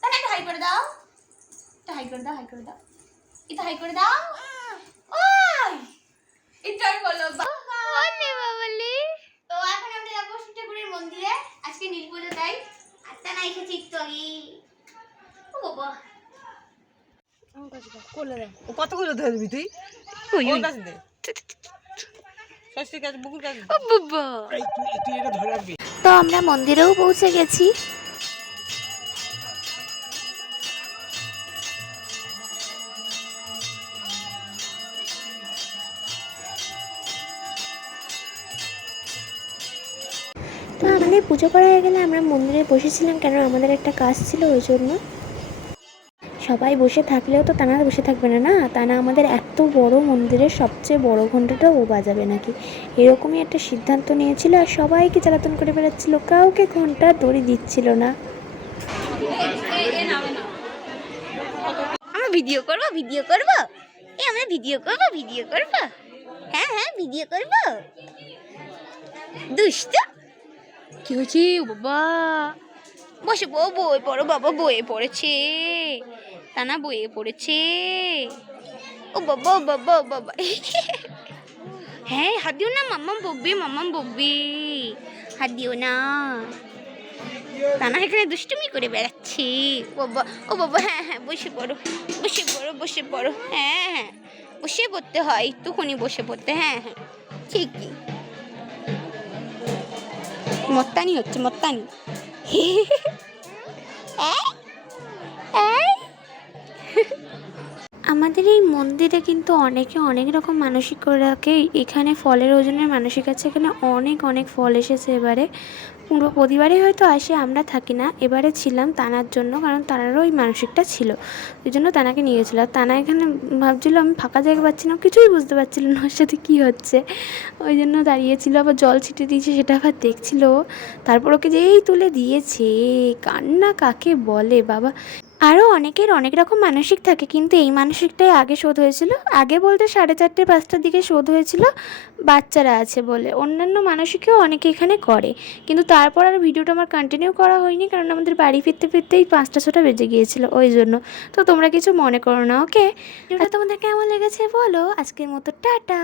তাহলে একটু হাই করে দাও। একটু হাই করে দাও হাই করে দাও। একটু হাই করে দাও। তো এখন আমরা যাব শিব মন্দিরে। আজকে নীল পুজো তাই আত্মা না এসেছি একটু আগে ও বাবা। ও কতগুলো ধরবি তুই? ওই কাছে দে। তো আমরা মন্দিরেও পৌঁছে গেছি। আমাদের পুজো করা হয়ে গেলে আমরা মন্দিরে বসেছিলাম কেন? আমাদের একটা কাজ ছিল ওই জন্য। সবাই বসে থাকলেও তো তানা বসে থাকবে না না? তানা আমাদের এত বড় মন্দিরের সবচেয়ে বড় ঘন্টাটা ও বাজাবে নাকি? এরকমই একটা সিদ্ধান্ত নিয়েছিল আর সবাইকে জ্বালাতন করে বেড়াচ্ছিল, কাউকে ঘণ্টা দড়ি দিচ্ছিল না। আমরা ভিডিও করব ভিডিও করব? এ, আমরা ভিডিও করব ভিডিও করব? হ্যাঁ হ্যাঁ ভিডিও করব। দুষ্ট? কি হয়েছে? ও বাবা। বসে বউ বই পড়ো বাবা বইয়ে পড়েছে। তানা বইয়ে পড়েছে। ও বাবা ও বাবা ও বাবা। হ্যাঁ হাত দিও না, মাম্মাম বকবি মাম্মাম বকবি। হাত দিও না। তানা এখানে দুষ্টুমি করে বেড়াচ্ছি। বাবা, ও বাবা হ্যাঁ হ্যাঁ বসে পড়ো বসে পড়ো বসে পড়ো। হ্যাঁ হ্যাঁ বসে পড়তে হয়, একটুখানি বসে পড়তে। হ্যাঁ হ্যাঁ ঠিকই। মত্তানি হচ্ছে মত্তানি এই, আমাদের এই মন্দিরে কিন্তু অনেকে অনেক রকম মানসিক করে রাখে এখানে ফলের ওজনের মানসিক আছে এখানে অনেক অনেক ফল এসেছে এবারে। পুরো প্রতিবারই হয়তো আসে, আমরা থাকি না। এবারে ছিলাম তানার জন্য, কারণ তানারও ওই মানসিকটা ছিল। ওই জন্য তানাকে নিয়ে গেছিল আর তানা এখানে ভাবছিল, আমি ফাঁকা জায়গা পাচ্ছি না কিছুই বুঝতে পারছিল না ওর সাথে কী হচ্ছে। ওই জন্য দাঁড়িয়েছিল, আবার জল ছিটে দিয়েছে, সেটা আবার দেখছিল তারপর ওকে যেই তুলে দিয়েছে, কান্না কাকে বলে, বাবা? আরও অনেকের অনেক রকম মানসিক থাকে, কিন্তু এই মানসিকটাই আগে শোধ হয়েছিল। আগে বলতে সাড়ে চারটে, পাঁচটার দিকে শোধ হয়েছিল, বাচ্চারা আছে বলে। অন্যান্য মানসিকেও অনেকে এখানে করে, কিন্তু তারপর আর ভিডিওটা আমার কন্টিনিউ করা হয়নি, কারণ আমাদের বাড়ি ফিরতে ফিরতেই পাঁচটা ছটা বেজে গিয়েছিল ওই জন্য। তো তোমরা কিছু মনে করো না ওকে তোমাদের কেমন লেগেছে বলো? আজকের মতো টাটা।